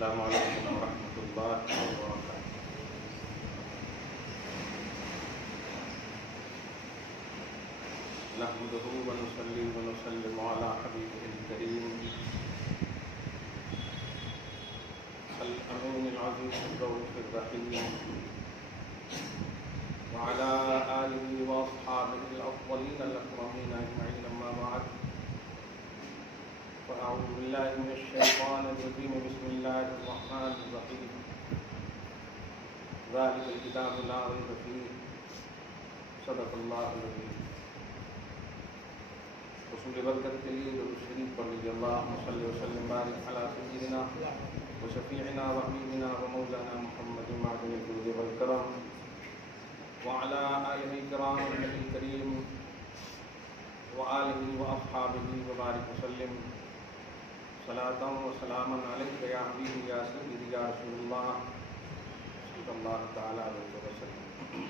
السلام علیکم ورحمۃ اللہ وبرکاتہ۔ نحمده ونصلي ونسلم على حبيبه الكريم الأمين العزيز الرؤوف الرحيم وعلى آله وأصحابه الأفضلين الأكرمين أجمعين، أما بعد فأعوذ بالله من الشيطان الرجيم، بسم الله الرحمن الرحيم۔ ذلك الكتاب لا ريب فيه، صدق الله العظيم۔ رسول برکت کے لیے درود شریف پڑھ لیجیے۔ اللہم صلی وسلم بارک علی سیدنا وشفیعنا وحبیبنا ومولانا محمد معدن الجود والکرم وعلی آلہ الکرام النبی الکریم وآلہ واصحابہ وبارک وسلم صلاۃ وسلاما علیک یا حبیبی یا سیدی یا رسول اللہ صلی اللہ تعالی علیہ وسلم۔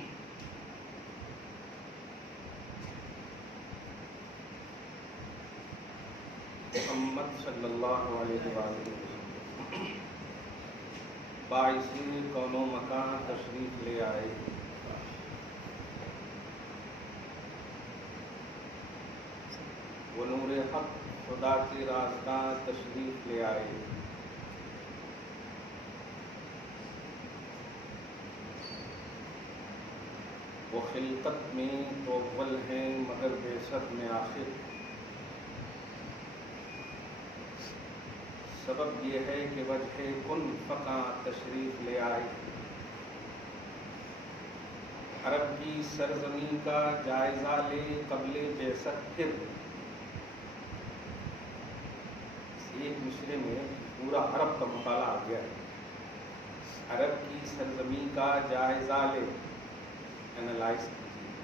محمد صلی اللہ علیہ وآلہ وسلم باعث کون و مکان تشریف لے آئے، وہ نور حق خدا کے راستہ تشریف لے آئے، وہ خلقت میں تو اول ہیں مگر بعثت میں آخر، سبب یہ ہے کہ وجہ کن فقاں تشریف لے آئے، عرب کی سرزمین کا جائزہ لے قبل بعثت پھر۔ ایک مصرے میں پورا عرب کا مطالعہ آ گیا ہے۔ عرب کی سرزمین کا جائزہ لے، انالائز کیجیے،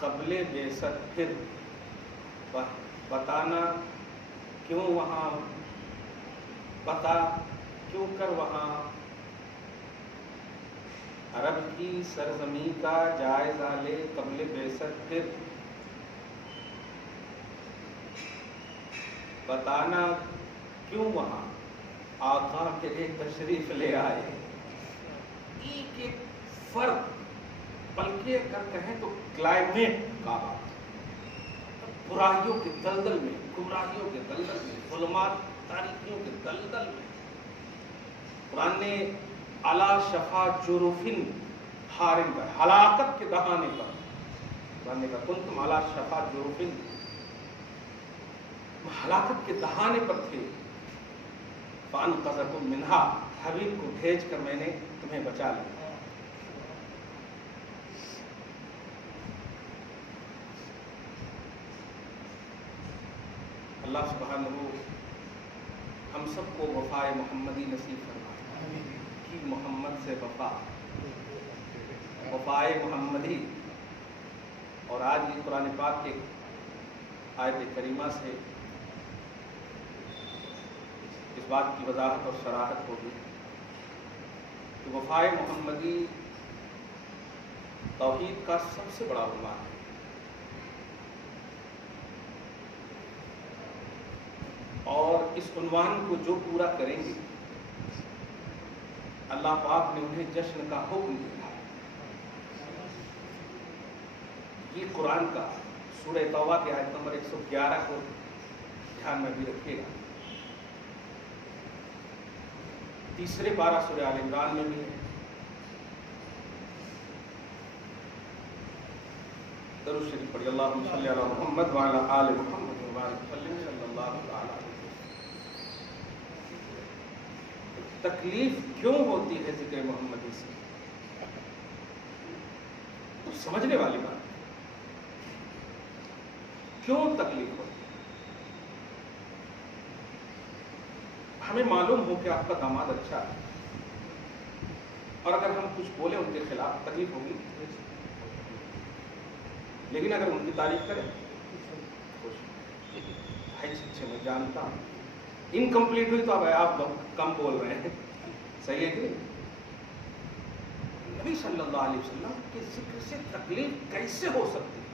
قبل بعثت پھر، بتانا کیوں وہاں، بتا کیوں کر وہاں، عرب کی سرزمین کا جائزہ لے قبل بعثت پھر، بتانا کیوں وہاں آقا کے لیے تشریف لے آئے۔ ایک ایک فرق، بلکہ اگر کہیں تو کلائمیٹ کا بات، برائیوں کے دلدل میں، گمراہیوں کے دلدل میں، ظلمات تاریکیوں کے دلدل میں، قرآن نے علی شفا جرفن حارم پر، ہلاکت کے دہانے پر، قرآن نے کہا کنتم علی شفا جرفن، ہلاکت کے دہانے پر تھے، فانقذکم منہا، حبیب کو بھیج کر میں نے تمہیں بچا لیا۔ اللہ سبحانہ ہم سب کو وفائے محمدی نصیب فرمائے، کہ محمد سے وفا، وفائے محمدی۔ اور آج یہ قرآن پاک کے آیت کریمہ سے اس بات کی وضاحت اور صراحت ہوگی کہ وفائے محمدی توحید کا سب سے بڑا عنوان ہے، اور اس عنوان کو جو پورا کریں گے اللہ پاک نے انہیں جشن کا حکم دیا ہے۔ یہ قرآن کا سورہ توبہ کی آیت نمبر 111 کو دھیان میں بھی رکھیے گا، تیسرے پارہ سورہ آل عمران میں بھی ہے۔ درود شریف پڑھیے، اللہم صلی علی محمد وعلی آل محمد وبارک وسلم صلی اللہ تعالی علیہ۔ تکلیف کیوں ہوتی ہے ذکر محمدی سے؟ تو سمجھنے والی بات، کیوں تکلیف ہوتی ہے؟ ہمیں معلوم ہو کہ آپ کا داماد اچھا ہے، اور اگر ہم کچھ بولیں ان کے خلاف تکلیف ہوگی، لیکن اگر ان کی تعریف کریں خوش، اچھے میں جانتا ہوں، انکمپلیٹ ہوئی تو اب آپ لوگ کم بول رہے ہیں، صحیح ہے کہ نہیں؟ نبی صلی اللہ علیہ وسلم کے ذکر سے تکلیف کیسے ہو سکتی ہے؟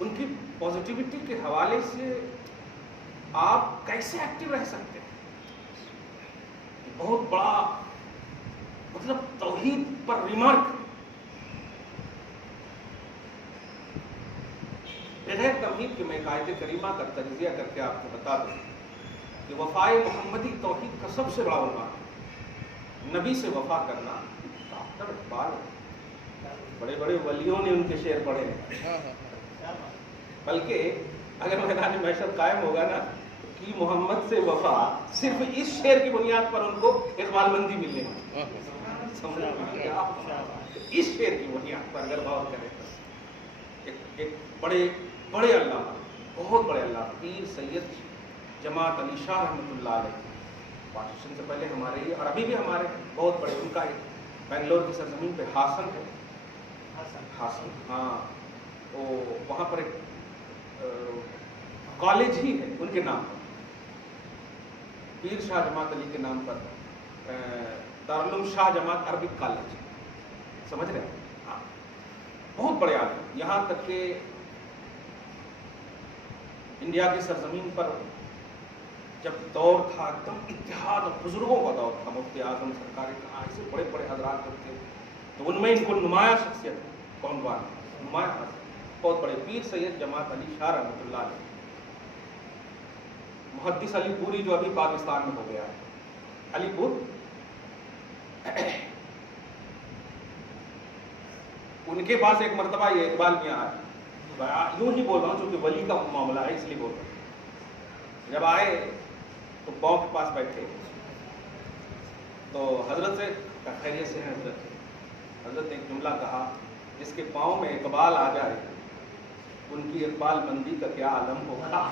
ان کی پازیٹیوٹی کے حوالے سے آپ کیسے ایکٹیو رہ سکتے ہیں؟ بہت بڑا مطلب توحید پر ریمارک. بغیر تمہید کے میں ایک آیت کریمہ کا تجزیہ کر کے آپ کو بتا دوں کہ وفائے محمدی توحید کا سب سے بڑا عنوان ہے. نبی سے وفا کرنا. ڈاکٹر اقبال بڑے بڑے ولیوں نے ان کے شعر پڑھے ہیں. بلکہ اگر میدان معیشت قائم ہوگا نا کہ محمد سے وفا صرف اس شعر کی بنیاد پر ان کو اقبال مندی ملنے گی. اس شعر کی بنیاد پر اگر غور کریں تو ایک بڑے علامہ, بہت بڑے علامہ پیر سید جماعت علی شاہ رحمۃ اللہ علیہ, پارٹیشن سے پہلے ہمارے یہ, اور ابھی بھی ہمارے بہت بڑے. ان کا ایک بنگلور کی سرزمین پہ حسن ہے, حسن, ہاں, وہاں پر ایک کالج ہی ہے ان کے نام پر, پیر شاہ جماعت علی کے نام پر دارالعلوم شاہ جماعت عربک کالج. سمجھ رہے ہیں؟ ہاں, بہت بڑے عالم. یہاں تک کہ انڈیا کی سرزمین پر جب دور تھا ایک دم اتحاد اور بزرگوں کا دور تھا, مفتی اعظم سرکار کہاں ایسے بڑے بڑے حضرات تھے, تو ان میں ان کو نمایاں شخصیت کون بان, نمایاں بہت بڑے پیر سید جماعت علی شاہ رحمۃ اللہ علیہ, محدث علی پوری جو ابھی پاکستان میں ہو گیا ہے, علی پور, ان کے پاس ایک مرتبہ یہ اقبال میاں آئے, یوں ہی بول رہا ہوں چونکہ ولی کا معاملہ ہے اس لیے بول رہا ہوں. جب آئے تو پاؤں کے پاس بیٹھے تو حضرت سے خیریت سے ہیں حضرت, حضرت نے ایک جملہ کہا, جس کے پاؤں میں اقبال آ جائے ان کی اقبال مندی کا کیا عالم ہوگا.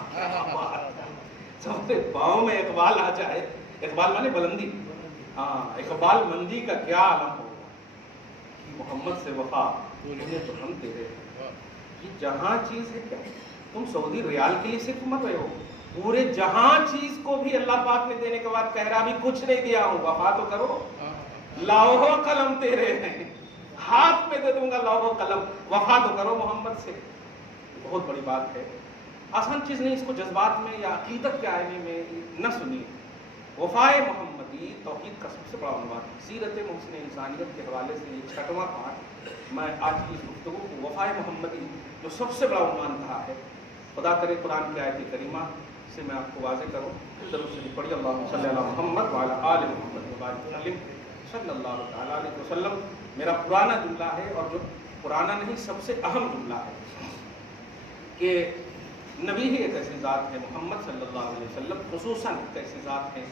پاؤں میں اقبال آ جائے, اقبال مانے بلندی, ہاں, اقبال مندی کا کیا عالم ہوگا. محمد سے وفا تو ہم تیرے, یہ جہاں چیز ہے کیا, تم سعودی ریال کے لیے صرف مت رہے ہو, پورے جہاں چیز کو بھی اللہ پاک نے دینے کے بعد کہہ رہا ابھی کچھ نہیں دیا ہوں, وفا تو کرو. لوح و قلم تیرے ہیں, ہاتھ میں دے دوں گا لوح و قلم, وفا تو کرو محمد سے. بہت بڑی بات ہے, آسان چیز نہیں, اس کو جذبات میں یا عقیدت کے آئینے میں نہ سنیے. وفائے محمدی توحید کا سب سے بڑا عنوان. سیرت محسن انسانیت کے حوالے سے یہ 6واں پارٹ میں آج کی اس گفتگو کو وفائے محمدی جو سب سے بڑا عنوان کہا ہے, خدا کرے قرآن کی آیت کریمہ سے میں آپ کو واضح کروں. پھر درود شریف پڑھیے, اللہم صلی علی محمد وعلی آل محمد وبارک وسلم صلی اللہ تعالیٰ علیہ وسلم. میرا پرانا جملہ ہے, اور جو پرانا نہیں سب سے اہم جملہ ہے, کہ نبی ہی ایک ایسی ذات ہے, محمد صلی اللہ علیہ وسلم خصوصاً ایک ایسی ذات ہے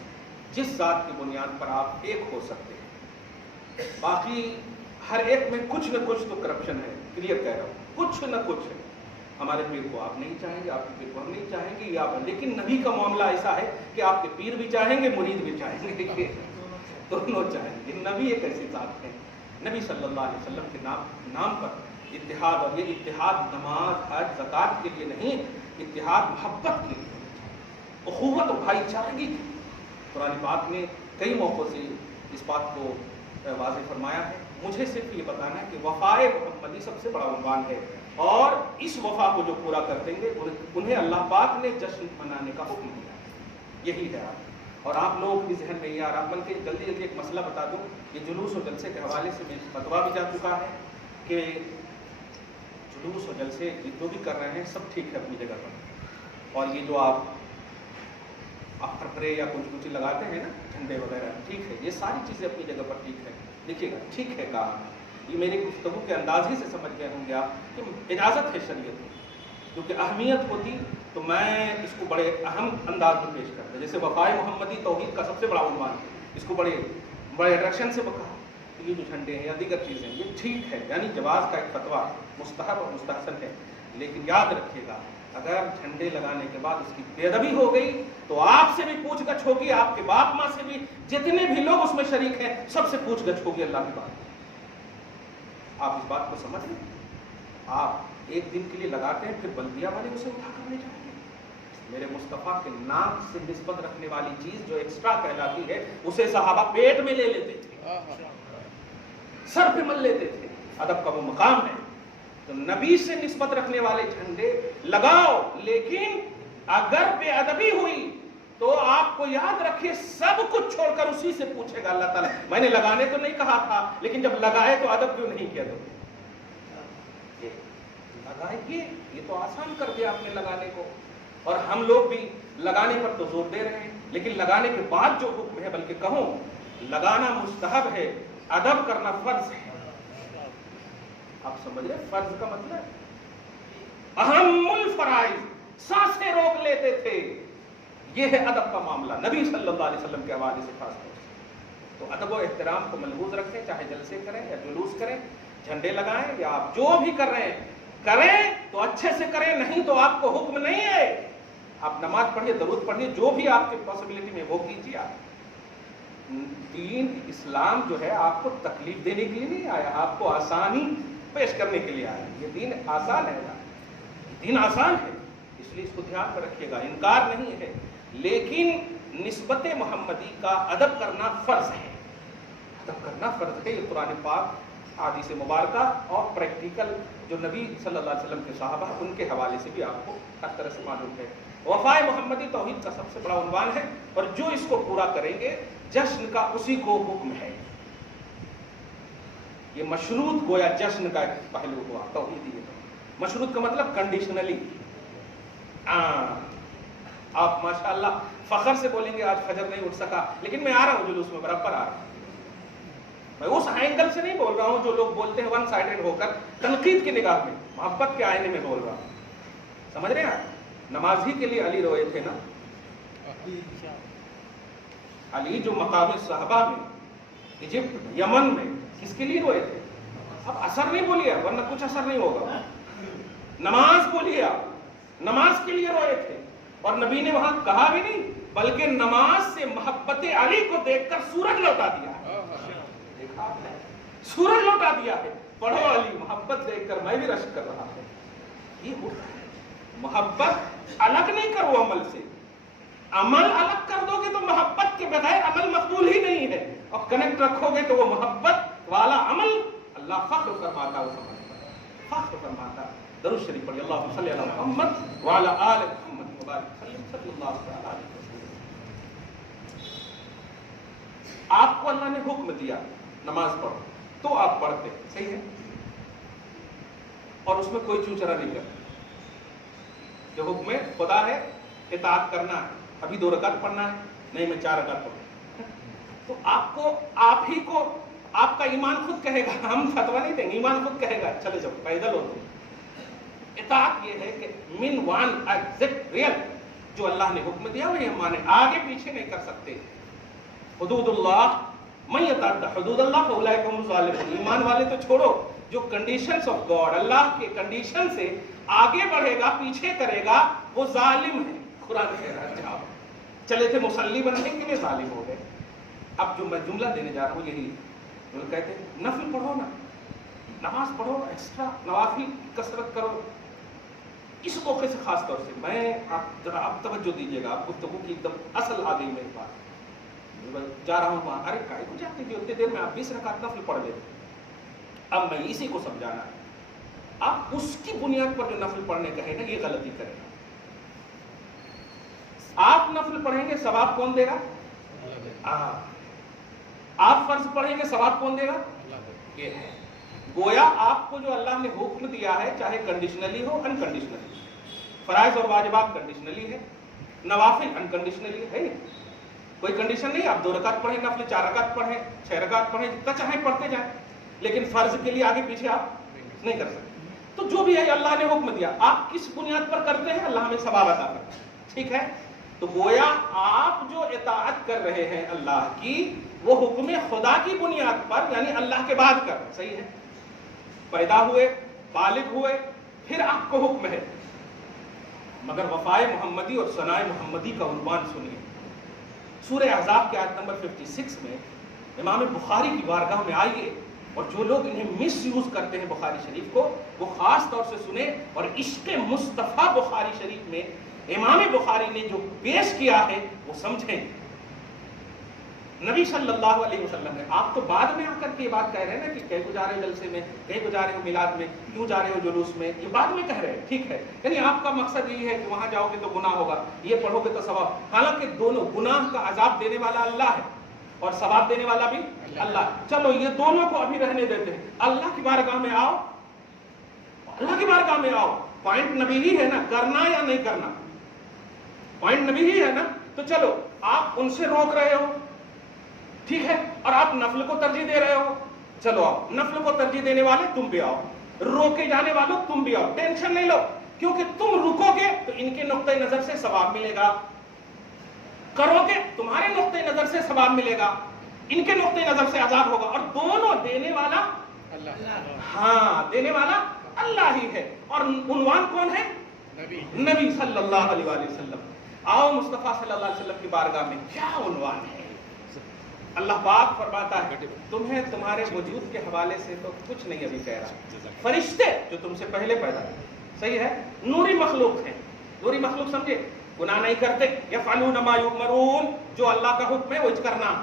جس ذات کی بنیاد پر آپ ایک ہو سکتے ہیں. باقی ہر ایک میں کچھ نہ کچھ تو کرپشن ہے, کلیئر کہہ رہا ہوں, کچھ نہ کچھ ہے. ہمارے پیر کو آپ نہیں چاہیں گے, آپ کے پیر کو ہم نہیں چاہیں گے, یا لیکن نبی کا معاملہ ایسا ہے کہ آپ کے پیر بھی چاہیں گے, مرید بھی چاہیں گے, دونوں چاہیں گے. نبی ایک ایسی ذات ہے, نبی صلی اللہ علیہ وسلم کے نام پر اتحاد, اور یہ اتحاد نماز حج زکات کے لیے نہیں, اتحاد محبت کے لیے, اخوت و بھائی چارگی کی. قرآن پاک نے کئی موقعوں سے اس بات کو واضح فرمایا ہے. مجھے صرف یہ بتانا ہے کہ وفائے محمدی سب سے بڑا عنوان ہے, اور اس وفا کو جو پورا کر دیں گے انہیں اللہ پاک نے جشن منانے کا حکم دیا. یہی ہے. اور آپ لوگوں کے ذہن میں یہ آ رہا, بلکہ جلدی جلدی ایک مسئلہ بتا دوں. یہ جلوس و جلسے کے حوالے سے میں فتویٰ بھی جا چکا ہے کہ جلوس و جلسے جو بھی کر رہے ہیں سب ٹھیک ہے اپنی جگہ پر, اور یہ جو آپ پھرپھرے یا کچھ لگاتے ہیں نا, جھنڈے وغیرہ, ٹھیک ہے, یہ ساری چیزیں اپنی جگہ پر ٹھیک ہے. دیکھیے گا, ٹھیک ہے کہا, یہ میری گفتگو کے انداز ہی سے سمجھ گئے ہوں گے آپ کہ اجازت ہے شریعت میں, کیونکہ اہمیت ہوتی تو میں اس کو بڑے اہم انداز میں پیش کرتا. جیسے وفائے محمدی توحید کا سب سے بڑا عنوان ہے, اس کو بڑے اٹریکشن سے بکا. یہ جو جھنڈے ہیں یا دیگر چیزیں یہ ٹھیک ہے, یعنی جواز کا ایک فتویٰ مستحب اور مستحسن ہے. لیکن یاد رکھیے گا, اگر جھنڈے لگانے کے بعد اس کی بے ادبی ہو گئی تو آپ سے بھی پوچھ گچھ ہوگی, آپ کے باپ ماں سے بھی, جتنے بھی لوگ اس میں شریک ہیں سب سے پوچھ گچھ ہوگی اللہ کی بات. آپ اس بات کو سمجھ لیں. آپ ایک دن کے لیے لگاتے ہیں, پھر بلدیہ والے اسے اٹھا کر لے جائیں گے. میرے مصطفیٰ کے نام سے نسبت رکھنے والی چیز جو ایکسٹرا کہلاتی ہے اسے صحابہ پیٹ میں لے لیتے تھے, سر پہ مل لیتے تھے. ادب کا وہ مقام ہے. تو نبی سے نسبت رکھنے والے جھنڈے لگاؤ, لیکن اگر بے ادبی ہوئی تو آپ کو یاد رکھیے سب کچھ چھوڑ کر اسی سے پوچھے گا اللہ تعالیٰ، میں نے لگانے تو نہیں کہا تھا لیکن جب لگائے تو ادب کیوں نہیں کیا؟ تو لگائیے، یہ تو آسان کر دیا آپ نے لگانے کو. اور ہم لوگ بھی لگانے پر تو زور دے رہے ہیں، لیکن لگانے کے بعد جو حکم ہے، بلکہ کہوں لگانا مستحب ہے، ادب کرنا فرض ہے. آپ سمجھ رہے فرض کا مطلب؟ اہم الفرائض، سانسیں روک لیتے تھے. یہ ہے ادب کا معاملہ نبی صلی اللہ علیہ وسلم کے حوالے سے خاص طور سے. تو ادب و احترام کو ملحوظ رکھیں، چاہے جلسے کریں یا جلوس کریں، جھنڈے لگائیں یا آپ جو بھی کر رہے ہیں کریں تو اچھے سے کریں، نہیں تو آپ کو حکم نہیں ہے. آپ نماز پڑھیے، درود پڑھیے، جو بھی آپ کے پاسبلٹی میں وہ کیجیے. دین اسلام جو ہے آپ کو تکلیف دینے کے لیے نہیں آیا، آپ کو آسانی پیش کرنے کے لیے آیا. یہ دین آسان ہے، دین آسان ہے، اس لیے اس کو دھیان میں رکھیے گا. انکار نہیں ہے، لیکن نسبت محمدی کا ادب کرنا فرض ہے. ادب کرنا فرض ہے. یہ قرآن پاک، حدیث مبارکہ اور پریکٹیکل جو نبی صلی اللہ علیہ وسلم کے صحابہ ان کے حوالے سے بھی آپ کو ہر طرح سے معلوم ہے. وفائے محمدی توحید کا سب سے بڑا عنوان ہے، اور جو اس کو پورا کریں گے جشن کا اسی کو حکم ہے. یہ مشروط گویا جشن کا ایک پہلو ہوا توحیدی. مشروط کا مطلب کنڈیشنلی. آپ ماشاءاللہ فخر سے بولیں گے آج فجر نہیں اٹھ سکا، لیکن میں آ رہا ہوں جلوس میں، برابر آ رہا ہوں. میں اس اینگل سے نہیں بول رہا ہوں جو لوگ بولتے ہیں ون سائیڈڈ ہو کر، تنقید کی نگاہ میں، محبت کے آئینے میں بول رہا ہوں. سمجھ رہے ہیں؟ نماز ہی کے لیے علی روئے تھے نا. علی جو مقام صحابہ میں، ایجپٹ، یمن میں، کس کے لیے روئے تھے؟ اب اثر نہیں بولیے ورنہ کچھ اثر نہیں ہوگا. نماز بولیے، آپ نماز کے لیے روئے تھے. اور نبی نے وہاں کہا بھی نہیں، بلکہ نماز سے محبت علی کو دیکھ کر سورج لوٹا دیا. سورج لوٹا دیا ہے. پڑھو علی، محبت دیکھ کر میں بھی رشک کر رہا ہوں. یہ ہوتا ہے. محبت الگ نہیں کرو عمل سے. عمل الگ کر دو گے تو محبت کے بغیر عمل مقبول ہی نہیں ہے. اور کنیکٹ رکھو گے تو وہ محبت والا عمل اللہ فخر فرماتا ہے. فخر فرماتا ہے. درود شریف پڑھیے، اللہم صلی علی محمد وعلی آل محمد مبارک صلی اللہ علیہ وسلم. آپ کو اللہ نے حکم دیا نماز پڑھو تو آپ پڑھتے، صحیح ہے، اور اس میں کوئی چوچرا نہیں کرتا. جو حکم خدا ہے اطاعت کرنا ہے. ابھی 2 رکعت پڑھنا ہے، نہیں میں 4 رکعت پڑھوں. تو آپ ہی کو آپ کا ایمان خود کہے گا، ہم فتویٰ نہیں دیں گے، ایمان خود کہے گا چلے جاؤ پیدل ہوتے. اطاعت یہ ہے کہ من وان ایگزیکٹ ریئل جو اللہ نے حکم دیا وہی ہم مانے، آگے پیچھے نہیں کر سکتے. حدود اللہ من یتعدی حدود اللہ فاولئک هم الظالمون. ایمان والے تو چھوڑو، جو کنڈیشنز آف گاڈ، اللہ کے کنڈیشن سے آگے بڑھے گا، پیچھے کرے گا، وہ ظالم ہے. قرآن کہہ رہا ہے جاؤ. چلے تھے مصلی بننے کے لیے، ظالم ہو گئے. اب جو میں جملہ دینے جا رہا ہوں یہی، وہ کہتے ہیں نفل پڑھو نا، نماز پڑھو، ایکسٹرا نوافل کثرت کرو. اس موقع سے خاص طور سے میں آپ توجہ دیجیے گا، آپ گفتگو کی ایک دم اصل آ گئی میری بات. جا رہا ہوں وہاں، ارے کاہے کو جاتے تھے اتنے دیر میں آپ 20 رکعت نفل پڑھ لیتے. اب میں اسی کو سمجھانا ہے. آپ اس کی بنیاد پر جو نفل پڑھنے کہے نا، یہ غلطی کرے گا. آپ نفل پڑھیں گے ثواب کون دے گا؟ آپ فرض پڑھیں گے ثواب کون دے گا؟ یہ ہے گویا آپ کو جو اللہ نے حکم دیا ہے، چاہے کنڈیشنلی ہو انکنڈیشنلی. فرائض اور واجبات کنڈیشنلی ہے، نوافل انکنڈیشنلی ہے. کوئی کنڈیشن نہیں. آپ 2 رکعت پڑھیں نفل، 4 رکعت پڑھیں، 6 رکعت پڑھیں، جتنا چاہیں پڑھتے جائیں، لیکن فرض کے لیے آگے پیچھے آپ نہیں کر سکتے. تو جو بھی ہے اللہ نے حکم دیا، آپ کس بنیاد پر کرتے ہیں؟ اللہ ہمیں ثواب عطا کرتا ہے. ٹھیک ہے. تو گویا آپ جو اطاعت کر رہے ہیں اللہ کی، وہ حکم خدا کی بنیاد پر، یعنی اللہ کے بعد کر. صحیح ہے. پیدا ہوئے، بالغ ہوئے، پھر آپ کو حکم ہے. مگر وفائے محمدی اور ثنائے محمدی کا عنوان سنیے. سورہ احزاب کی آیت نمبر 56 میں امام بخاری کی بارگاہ میں آئیے، اور جو لوگ انہیں مس یوز کرتے ہیں بخاری شریف کو، وہ خاص طور سے سنیں. اور عشق مصطفیٰ بخاری شریف میں امام بخاری نے جو پیش کیا ہے وہ سمجھیں. نبی صلی اللہ علیہ وسلم نے. آپ تو بعد میں آ کر کے یہ بات کہہ رہے ہیں نا کہ کہیں کو جا رہے ہو جلسے میں, کہیں کو جا رہے ہو میلاد میں, کیوں جا رہے ہو جلوس میں, یہ بعد میں کہہ رہے ہیں, ٹھیک ہے. یعنی آپ کا مقصد یہی ہے کہ وہاں جاؤ گے تو گناہ ہوگا, یہ پڑھو گے تو ثواب. حالانکہ دونوں, گناہ کا عذاب دینے والا اللہ ہے اور ثواب دینے والا بھی اللہ. چلو یہ دونوں کو ابھی رہنے دیتے ہیں. اللہ کی بارگاہ میں آؤ, اللہ کی بارگاہ میں آؤ. پوائنٹ نبی ہی ہے نا, کرنا یا نہیں کرنا, پوائنٹ نبی ہی ہے نا. تو چلو آپ ان سے روک رہے ہو, ٹھیک ہے, اور آپ نفل کو ترجیح دے رہے ہو. چلو آؤ, نفل کو ترجیح دینے والے تم بھی آؤ, روکے جانے والوں تم بھی آؤ. ٹینشن نہیں لو, کیونکہ تم رکو گے تو ان کے نقطۂ نظر سے ثواب ملے گا, کرو گے تمہارے نقطۂ نظر سے ثواب ملے گا, ان کے نقطۂ نظر سے عذاب ہوگا. اور دونوں دینے والا اللہ, ہاں دینے والا اللہ ہی ہے. اور عنوان کون ہے؟ نبی صلی اللہ علیہ وآلہ وسلم. آؤ مصطفیٰ صلی اللہ علیہ وسلم کی بارگاہ میں, کیا عنوان ہے. اللہ پاک فرماتا ہے تمہیں تمہارے وجود کے حوالے سے تو کچھ نہیں ابھی کہہ رہا. فرشتے جو تم سے پہلے پیدا ہوئے, صحیح ہے, نوری مخلوق ہیں. نوری مخلوق سمجھے, گناہ نہیں کرتے. یفعلون ما یؤمرون, جو اللہ کا حکم ہے وہ کرنا.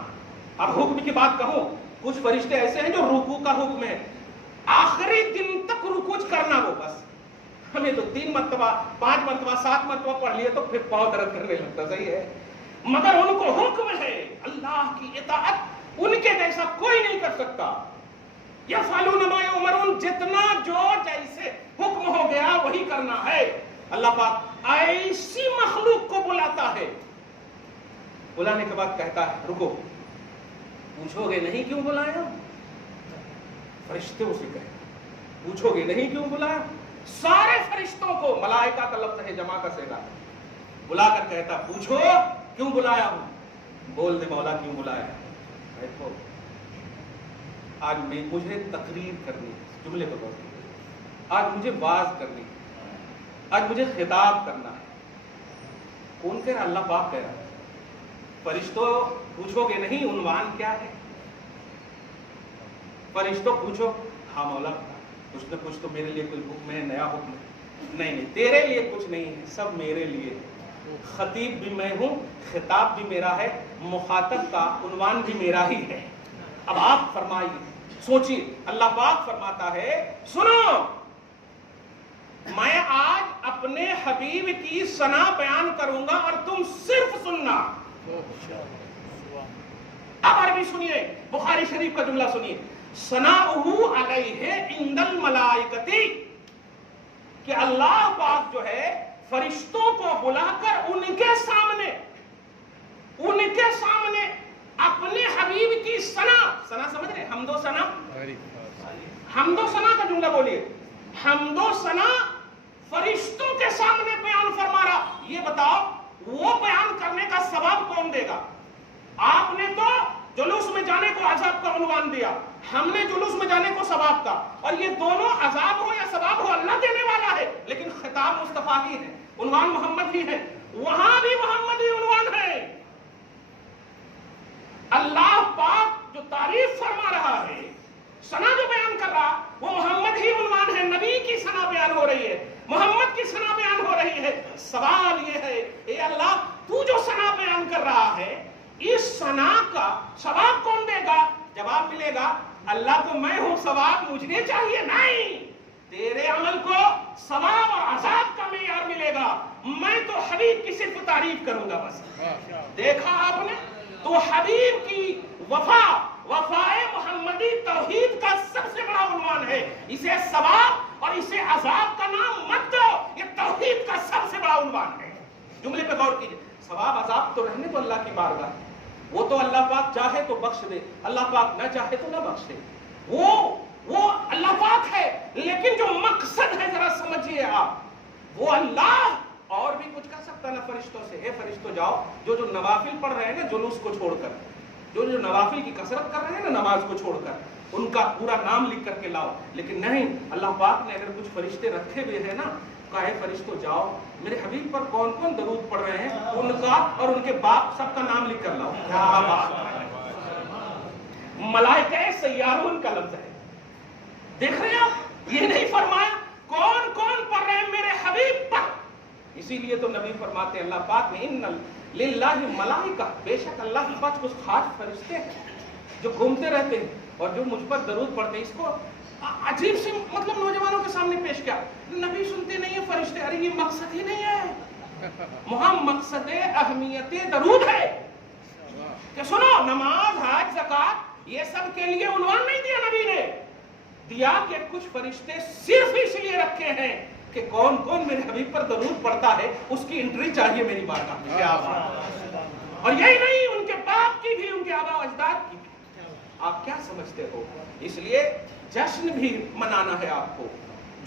اب حکم کی بات کہوں, کچھ فرشتے ایسے ہیں جو رکوع کا حکم ہے, آخری دن تک رکوع کرنا. وہ بس ہمیں تو 3 مرتبہ 5 مرتبہ 7 مرتبہ پڑھ لیے تو پھر پاؤں درد کرنے لگتا, صحیح ہے, مگر ان کو حکم ہے اللہ کی اطاعت ان کے جیسا کوئی نہیں کر سکتا. یفعلون ما یؤمرون, جتنا جو جیسے حکم ہو گیا وہی کرنا ہے. اللہ پاک ایسی مخلوق کو بلاتا ہے, بلانے کے بعد کہتا ہے رکو. پوچھو گے نہیں کیوں بلایا, فرشتوں سے کہے پوچھو گے نہیں کیوں بلایا. سارے فرشتوں کو, ملائکہ کا لفظ ہے جمع کا صیغہ, بلا کر کہتا پوچھو کیوں بلایا ہوں. بول دے مولا کیوں بلایا. دیکھو آج مجھے تقریر کرنی ہے, جملے کو غور کیجیے, آج مجھے واز کرنی ہے, آج مجھے خطاب کرنا ہے. کون کہہ رہا؟ اللہ پاک کہہ رہا ہے. فرشتوں پوچھو گے نہیں عنوان کیا ہے. فرشتوں پوچھو, ہاں مولا کچھ نہ کچھ تو میرے لیے کوئی حکم ہے, نیا حکم ہے. نہیں, تیرے لیے کچھ نہیں ہے, سب میرے لیے. خطیب بھی میں ہوں, خطاب بھی میرا ہے, مخاطب کا عنوان بھی میرا ہی ہے. اب آپ فرمائیے, سوچیے. اللہ پاک فرماتا ہے سنو, میں آج اپنے حبیب کی ثنا بیان کروں گا اور تم صرف سننا. اب عربی سنیے, بخاری شریف کا جملہ سنیے. ثناؤہ علیہ عند الملائکتی, کہ اللہ پاک جو ہے فرشتوں کو بلا کر ان کے سامنے اپنے حبیب کی ثنا سمجھ رہے, حمد و ثنا, حمد و ثنا کا جملہ بولیے. حمد و ثنا فرشتوں کے سامنے بیان فرما رہا. یہ بتاؤ وہ بیان کرنے کا ثواب کون دے گا؟ آپ نے تو جلوس میں جانے کو عذاب کا عنوان دیا, ہم نے جلوس میں جانے کو ثواب کا, اور یہ دونوں عذاب ہو یا ثواب ہو اللہ دینے والا ہے. لیکن خطاب مصطفیٰ ہی ہے, عنوان محمد ہی ہے, وہاں بھی محمد ہی عنوان ہے. اللہ پاک جو تعریف فرما رہا ہے, ثنا جو بیان کر رہا, وہ محمد ہی عنوان ہے. نبی کی ثنا بیان ہو رہی ہے, محمد کی ثنا بیان ہو رہی ہے. سوال یہ ہے, اے اللہ تو جو ثنا بیان کر رہا ہے, اس ثنا کا ثواب کون دے گا؟ جواب ملے گا اللہ تو میں ہوں, ثواب مجھے چاہیے نہیں. تیرے عمل کو ثواب اور عذاب کا معیار ملے گا, میں تو حبیب کی صرف تعریف کروں گا بس. دیکھا آپ نے, تو حبیب کی وفائے محمدی توحید کا سب سے بڑا عنوان ہے. اسے ثواب اور اسے عذاب کا نام مت دو, یہ توحید کا سب سے بڑا عنوان ہے. جملے پہ غور کیجئے. ثواب عذاب تو رہنے تو اللہ کی بارگاہ, وہ تو اللہ پاک چاہے تو بخش دے, اللہ پاک نہ چاہے تو نہ بخش دے. وہ اللہ پاک ہے, لیکن جو مقصد ہے ذرا سمجھیے آپ, وہ اللہ اور بھی کچھ کہہ سکتا نا فرشتوں سے, اے فرشتوں جاؤ, جو نوافل پڑھ رہے ہیں نا جلوس کو چھوڑ کر, جو نوافل کی کثرت کر رہے ہیں نا نماز کو چھوڑ کر, ان کا پورا نام لکھ کر کے لاؤ. لیکن نہیں, اللہ پاک نے اگر کچھ فرشتے رکھے ہوئے ہیں نا, کہا ہے فرشتوں جاؤ میرے حبیب پر کون کون درود پڑھ رہے ہیں, ان کا اور ان کے باپ سب کا نام لکھ کر لاؤ. کیا بات ہے, ملائکہ سیارون کا لفظ ہے. دیکھ رہے ہیں آپ, یہ نہیں فرمایا کون کون پڑھ رہے ہیں میرے حبیب پر, اسی لیے تو نبی فرماتے ہیں اللہ پاک نے ان للہ ملائکہ، بے شک اللہ کے پاس کچھ خاص فرشتے ہیں جو گھومتے رہتے ہیں اور جو مجھ پر درود پڑھتے ہیں. اس کو عجیب سی مطلب نوجوانوں کے سامنے پیش کیا. نبی سنتے نہیں ہیں فرشتے، ارے یہ مقصد ہی نہیں ہے. وہاں مقصد اہمیت درود ہے کہ سنو نماز حج زکات یہ سب کے لیے عنوان نہیں دیا نبی نے، دیا کہ کچھ فرشتے صرف اس لیے رکھے ہیں کہ کون کون میرے حبیب پر درود پڑھتا ہے اس کی انٹری چاہیے میری بارگاہ میں. کیا بات. اور یہی نہیں، ان کے باپ کی بھی، ان کے آبا و اجداد کی بھی. آپ کیا سمجھتے ہو؟ اس لیے جشن بھی منانا ہے آپ کو،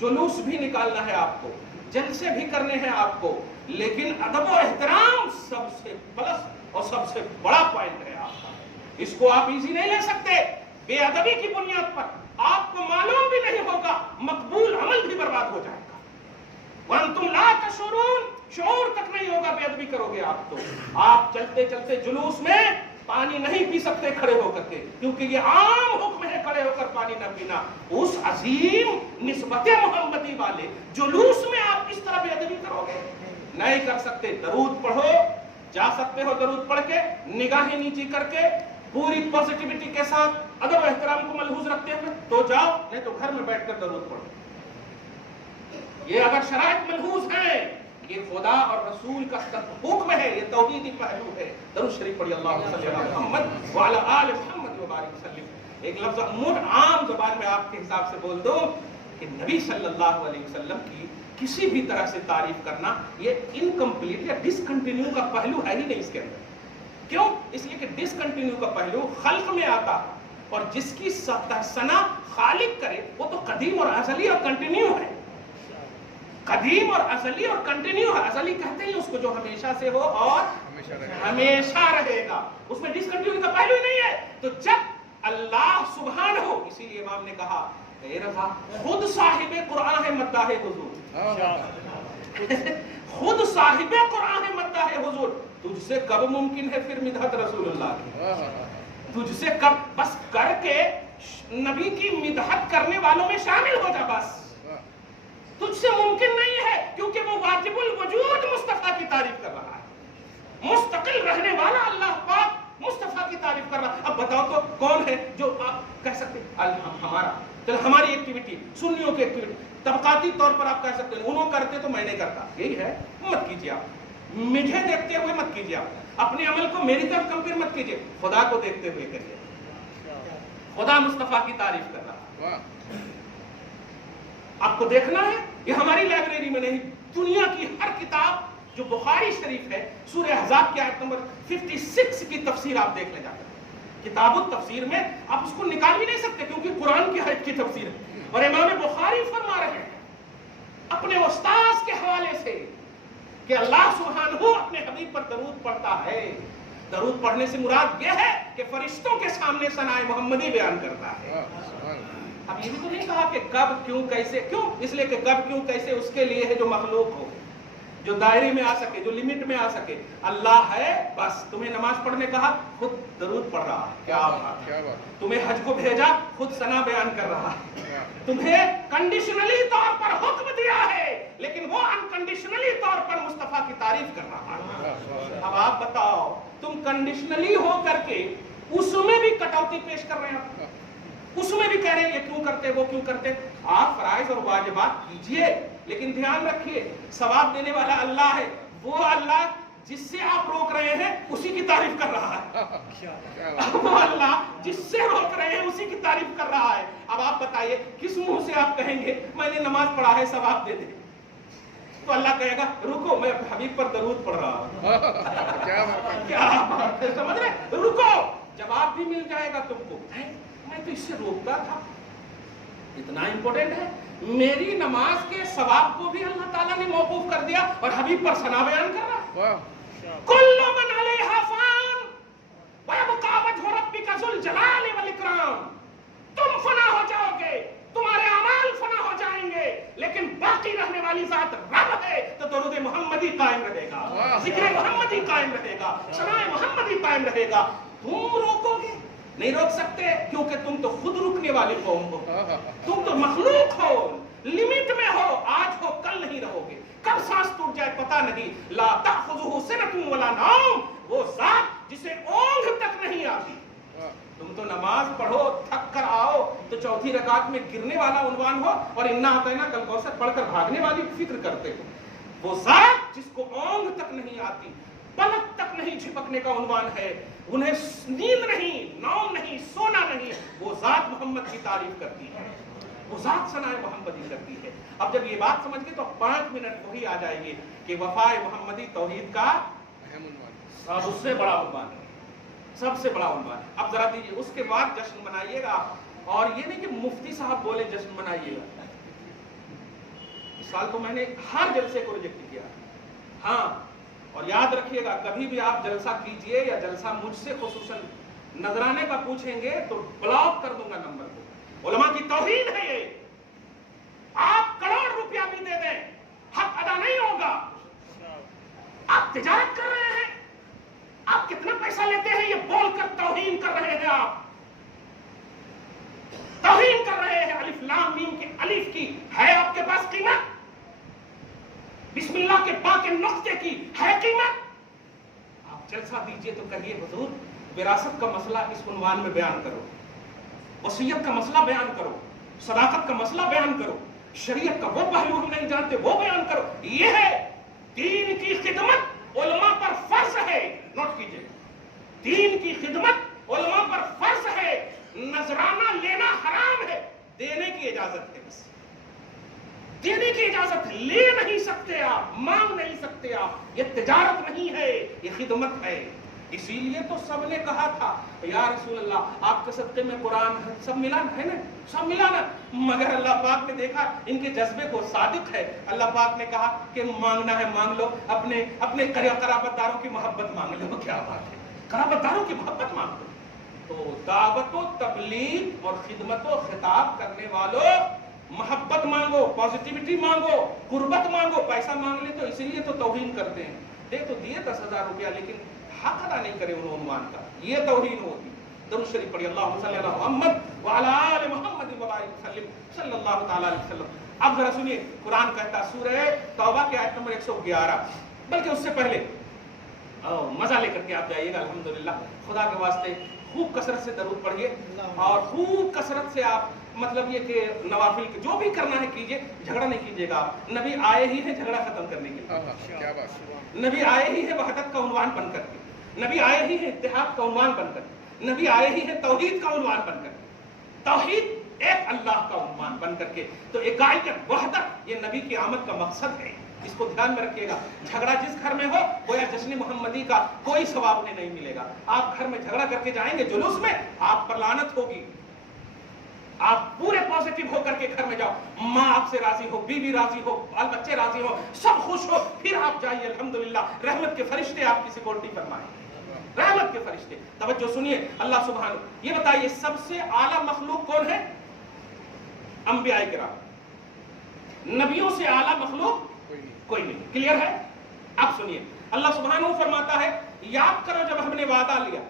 جلوس بھی نکالنا ہے آپ کو، جلسے بھی کرنے ہیں آپ کو، لیکن ادب و احترام سب سے پلس اور سب سے بڑا پوائنٹ ہے آپ کا. اس کو آپ ایزی نہیں لے سکتے. بے ادبی کی بنیاد پر آپ کو معلوم بھی نہیں ہوگا، مقبول عمل بھی برباد ہو جائے گا. وانتم لا تشعرون، شعور تک نہیں ہوگا بے ادبی کرو گے آپ تو. آپ چلتے چلتے جلوس میں پانی نہیں پی سکتے کھڑے ہو کر کے، کیونکہ یہ عام حکم ہے کھڑے ہو کر پانی نہ پینا. اس عظیم نسبت محمدی والے جلوس میں آپ اس طرح بے ادبی کرو گے؟ نہیں کر سکتے. درود پڑھو، جا سکتے ہو درود پڑھ کے نگاہیں نیچی کر کے پوری پازیٹیوٹی کے ساتھ ادب و احترام کو ملحوظ رکھتے ہوئے تو جاؤ، نہیں تو گھر میں بیٹھ کر درود پڑھو. یہ اگر شرائط ملحوظ ہیں، یہ خدا اور رسول کا حکم ہے، یہ توحیدی پہلو ہے. درود شریف پڑھی اللہم صلی علی محمد وعلی آل محمد وبارک وسلم. ایک لفظ عام زبان میں آپ کے حساب سے بول دو کہ نبی صلی اللہ علیہ وسلم کی کسی بھی طرح سے تعریف کرنا یہ انکمپلیٹ یا ڈسکنٹینیو کا پہلو ہے ہی نہیں اس کے اندر. کیوں؟ اس لیے کہ ڈسکنٹینیو کا پہلو خلق میں آتا ہے، اور جس کی ثنا خالق کرے وہ تو قدیم اور ازلی اور کنٹینیو ہے. قدیم اور ازلی اور کنٹینیو ہے. ازلی کہتے ہیں اس کو جو ہمیشہ سے ہو اور ہمیشہ رہے گا، اس میں ڈسکنٹینیو کا پہلو ہی نہیں ہے. تو جب اللہ سبحانہ ہو، اسی لیے امام نے کہا اے رضا خود صاحب قرآن ہے مداح حضور، خود صاحب قرآن ہے مداح حضور. تجھ سے کب ممکن ہے پھر مدحت رسول اللہ کی؟ تجھ سے کب؟ بس کر کے نبی کی مدحت کرنے والوں میں شامل ہو جا. بس تجھ سے ممکن نہیں ہے، کیونکہ وہ واجب الوجود مصطفیٰ کی تعریف کر رہا ہے، مستقل رہنے والا اللہ پاک مصطفیٰ کی تعریف کر رہا. اب بتاؤ تو کون ہے جو آپ کہہ سکتے ہمارا چل ہماری ایکٹیویٹی، سنیوں کی ایکٹیویٹی طبقاتی طور پر آپ کہہ سکتے ہیں انہوں کرتے تو میں نہیں کرتا، یہی ہے. مت کیجیے آپ، مجھے دیکھتے ہوئے مت کیجیے آپ، اپنے عمل کو میری طرف کمپیئر مت کیجیے، خدا کو دیکھتے ہوئے کریے. خدا مصطفیٰ کی تعریف کر رہا. آپ کو دیکھنا ہے، یہ ہماری لائبریری میں نہیں، دنیا کی ہر کتاب جو بخاری شریف ہے، سورہ احزاب کی آیت نمبر 56 کی تفسیر آپ دیکھ لے جاتے ہیں. کتاب التفسیر میں آپ اس کو نکال بھی نہیں سکتے، کیونکہ قرآن کی آیت کی تفسیر ہے. اور امام بخاری فرما رہے ہیں اپنے استاذ کے حوالے سے کہ اللہ سبحانہ اپنے حبیب پر درود پڑھتا ہے. درود پڑھنے سے مراد یہ ہے کہ فرشتوں کے سامنے ثناء محمدی بیان کرتا ہے. اب یہ بھی تو نہیں کہا کہ کب کیوں کیسے. کیوں؟ اس لیے کہ کب کیوں کیسے اس کے لیے ہے جو مخلوق ہو، جو دائرے میں آ سکے، جو لمٹ میں آ سکے. اللہ ہے، بس تمہیں نماز پڑھنے کہا خود درود پڑھ رہا ہے. کیا بات. تمہیں حج کو بھیجا خود ثنا بیان کر رہا ہے. تمہیں کنڈیشنلی طور پر حکم دیا ہے، لیکن وہ انکنڈیشنلی طور پر مصطفیٰ کی تعریف کر رہا ہے. اب آپ بتاؤ، تم کنڈیشنلی ہو کر کے اس میں بھی کٹوتی پیش کر رہے ہیں، اس میں بھی کہہ رہے ہیں یہ کیوں کرتے وہ کیوں کرتے. آپ فرائض اور واجبات کیجئے، لیکن دھیان رکھیے ثواب دینے والا اللہ ہے. وہ اللہ جس سے آپ روک رہے ہیں اسی کی تعریف کر رہا ہے. وہ اللہ جس سے روک رہے ہیں اسی کی تعریف کر رہا ہے. اب آپ بتائیے کس منہ سے آپ کہیں گے میں نے نماز پڑھا ہے ثواب دے دے؟ تو اللہ کہے گا رکو میں حبیب پر درود پڑھ رہا ہوں. کیا بات ہے، سمجھ رہے؟ رکو، جواب بھی مل جائے گا تم کو. میں تو اس سے روکتا تھا. اتنا امپورٹنٹ ہے. میری نماز کے ثواب کو بھی اللہ تعالیٰ نے موقوف کر دیا اور حبیب پر ثنا بیان کر رہا ہے. کل من علیہا فان ویبقی وجہ ربک ذو الجلال والاکرام. تم فنا ہو جاؤ گے، تمہارے اعمال فنا ہو جائیں گے، لیکن باقی رہنے والی ذات رب ہے. تو درود محمدی قائم رہے گا، ذکر محمدی قائم رہے گا، ثنا محمدی قائم رہے گا. تم روکو گے؟ نہیں روک سکتے، کیونکہ تم تو خود رکنے والی قوم ہو. تم تو مخلوق ہو، لمٹ میں ہو، آج ہو کل نہیں رہو گے. کب سانس ٹوٹ جائے پتہ نہیں. لا تأخذہ سنۃ ولا نوم، وہ ذات جسے اونگ تک نہیں آتی. تم تو نماز پڑھو تھک کر آؤ تو چوتھی رکعت میں گرنے والا عنوان ہو اور انا اعطیناک الکوثر پڑھ کر بھاگنے والی فکر کرتے ہو. وہ ذات جس کو اونگ تک نہیں آتی، پلک تک نہیں جھپکنے کا عنوان ہے، انہیں نیند نہیں، نوم نہیں، سونا نہیں، وہ ذات محمد کی تعریف کرتی ہے، وہ ذات ثنائے محمدی کرتی ہے. اب جب یہ بات سمجھ گئے تو 5 منٹ وہی آ جائیں گے کہ وفائے محمدی توحید کا اہم عنوان، سب سے بڑا عنوان ہے، سب سے بڑا عنوان ہے. اب ذرا دیجیے، اس کے بعد جشن منائیے گا. اور یہ نہیں کہ مفتی صاحب بولے جشن منائیے گا. اس سال تو میں نے ہر جلسے کو ریجیکٹ کیا. ہاں، اور یاد رکھیے گا کبھی بھی آپ جلسہ کیجئے یا جلسہ مجھ سے خصوصاً نذرانے کا پوچھیں گے تو بلاک کر دوں گا نمبر کو. علماء کی توہین ہے یہ. آپ کروڑ روپیہ بھی دے دیں، حق ادا نہیں ہوگا. آپ تجارت کر رہے ہیں، آپ کتنا پیسہ لیتے ہیں یہ بول کر توہین کر رہے ہیں. آپ توہین کر رہے ہیں الف لام میم کے الف کی. ہے آپ کے پاس قیمت؟ بسم اللہ کے با کے نقطے کی ہے قیمت؟ آپ جلسہ دیجئے تو کہیے حضور وراثت کا مسئلہ اس عنوان میں بیان کرو، وصیت کا مسئلہ بیان کرو، صداقت کا مسئلہ بیان کرو، شریعت کا وہ پہلو ہم نہیں جانتے وہ بیان کرو. یہ ہے دین کی خدمت علماء پر فرض ہے. نوٹ کیجئے، دین کی خدمت علماء پر فرض ہے. نذرانہ لینا حرام ہے، دینے کی اجازت ہے. بس دینے کی اجازت ہے، لے نہیں سکتے آپ، مانگ نہیں سکتے آپ. یہ تجارت نہیں ہے، یہ خدمت ہے. اسی لیے تو سب نے کہا تھا یا رسول اللہ آپ کے صدقے میں قرآن سب ملا ہے نا، سب ملا نا. مگر اللہ پاک نے دیکھا ان کے جذبے کو صادق ہے. اللہ پاک نے کہا کہ مانگنا ہے مانگ لو، اپنے قرابت داروں کی محبت مانگ لو. کیا بات ہے، قرابت داروں کی محبت مانگ لو. تو دعوت و تبلیغ اور خدمت و خطاب کرنے والوں محبت مانگو، پازیٹیوٹی مانگو، قربت مانگو. پیسہ مانگ لے تو اسی لیے تو توہین کرتے ہیں. دیکھ تو دیے 10,000 روپیہ لیکن حق ادا نہیں کرے ان عنوان کا، یہ توہین ہوتی. درود شریف پڑھی اللہم صلی علی محمد وعلی آل محمد وبارک وسلم صلی اللہ تعالی علیہ وسلم. اب ذرا سنیے قرآن کہتا سورہ توبہ کی آیت نمبر 111، بلکہ اس سے پہلے مزہ لے کر کے آپ جائیے گا. الحمدللہ خدا کے واسطے خوب کثرت سے درود پڑھیے اور خوب کثرت سے آپ مطلب یہ کہ نوافل جو بھی کرنا ہے کیجئے، جھگڑا نہیں کیجئے گا. نبی آئے ہی ہیں جھگڑا ختم کرنے کے لیے، نبی آئے ہی ہیں وحدت کا عنوان بن کر کے، نبی آئے ہی ہیں اتحاد کا عنوان بن کر کے، نبی آئے ہی ہیں توحید کا عنوان بن کر کے، توحید ایک اللہ کا عنوان بن کر کے. تو ایکائیت وحدت یہ نبی کی آمد کا مقصد ہے. اس کو دھیان میں رکھیے گا. جھگڑا جس گھر میں ہو گویا جشن محمدی کا کوئی ثواب انہیں نہیں ملے گا. آپ گھر میں جھگڑا کر کے جائیں گے جلوس میں، آپ پر لعنت ہوگی. آپ پورے پازیٹیو ہو کر کے گھر میں جاؤ، ماں آپ سے راضی ہو، بیوی راضی ہو، بال بچے راضی ہو، سب خوش ہو، پھر آپ جائیے. الحمدللہ رحمت کے فرشتے آپ کی سیکورٹی فرمائیں، رحمت کے فرشتے. توجہ سنیے، اللہ سبحانہ یہ بتائیے سب سے اعلیٰ مخلوق کون ہے؟ انبیاء کرام. نبیوں سے اعلیٰ مخلوق کوئی نہیں. کلیئر ہے؟ اب سنیے اللہ سبحانہ فرماتا ہے یاد کرو جب ہم نے وعدہ لیا،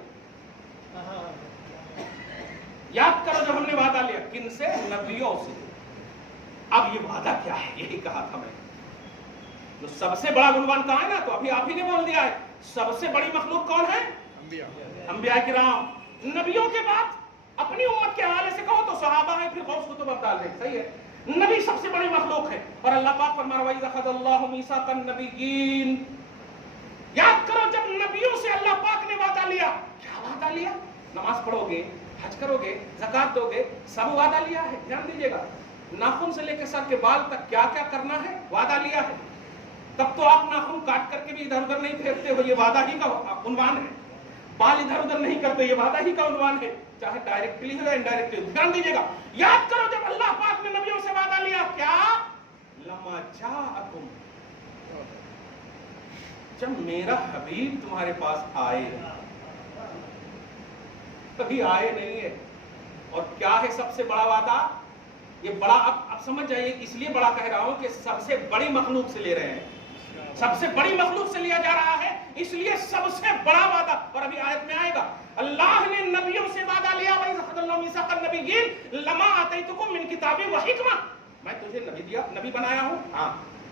یاد کرو جب ہم نے وعدہ لیا. کن سے؟ نبیوں سے. اب یہ وعدہ کیا ہے؟ یہی کہا تھا میں. جو سب سے بڑا عنوان کہا ہے نا، تو ابھی آپ ہی نے بول دیا ہے. سب سے بڑی مخلوق کون ہے؟ انبیاء کرام. نبیوں کے بعد اپنی امت کے حوالے سے کہو تو صحابہ ہیں، پھر غوث قطب ابدال ہیں. صحیح ہے، نبی سب سے بڑی مخلوق ہے. اور اللہ پاک فرما رہا ہے وَإِذْ أَخَذَ اللَّهُ مِيثَاقَ النَّبِيِّينَ. یاد کرو جب نبیوں سے اللہ پاک نے وعدہ لیا. کیا وعدہ لیا؟ نماز پڑھو گے، حج کرو گے، زکات دو گے، سب وعدہ لیا ہے. دھیان دیجیے گا، ناخن سے لے کے سر کے بال تک کیا کیا کرنا ہے وعدہ لیا ہے. تب تو آپ ناخن کاٹ کر کے بھی ادھر ادھر نہیں پھیرتے ہو، یہ وعدہ ہی کا عنوان ہے. بال ادھر ادھر نہیں کرتے، یہ وعدہ ہی کا عنوان ہے، چاہے ڈائریکٹلی ہو یا انڈائریکٹلی. دھیان دیجیے گا، یاد کرو جب اللہ پاک نے نبیوں سے وعدہ لیا. کیا؟ لما جاءکم، جب میرا حبیب تمہارے پاس آئے. کبھی آئے نہیں ہے. اور کیا ہے سب سے بڑا وعدہ؟ یہ بڑا اب سمجھ جائیے، اس لیے بڑا کہہ رہا ہوں کہ سب سے بڑی مخلوق سے لے رہے ہیں، سب سے بڑی مخلوق سے لیا جا رہا ہے، اس لیے سب سے بڑا وعدہ. اور ابھی آیت میں آئے گا اللہ نے نبیوں سے وعدہ لیا وَإِذْ أَخَذَ اللَّهُ مِيثَاقَ النَّبِيِّينَ لَمَا آتَيْتُكُم مِّن كِتَابٍ وَحِكْمَةٍ. میں تجھے نبی دیا، نبی بنایا ہوں. ہاں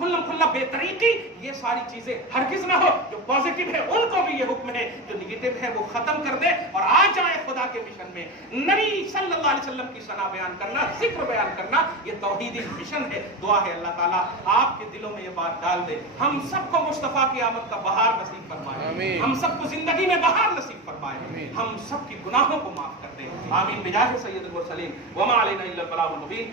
کھلم کھلا بے طریقی، یہ ساری چیزیں ہرگز نہ ہو. جو پازیٹیو ہے ان کو بھی یہ حکم ہے، جو نگیٹو ہے وہ ختم کر دے اور آ جائے خدا کے مشن میں. نبی صلی اللہ علیہ وسلم کی ثنا بیان کرنا، ذکر بیان کرنا، یہ توحیدی مشن ہے. دعا ہے اللہ تعالیٰ آپ کے دلوں میں یہ بات ڈال دے. ہم سب کو مصطفیٰ کی آمد کا بہار نصیب فرمائے، ہم سب کو زندگی میں بہار نصیب فرمائے، ہم سب کی گناہوں کو معاف کر دے. آمین بجاہ سید المرسلین وما علینا الا البلاغ المبین.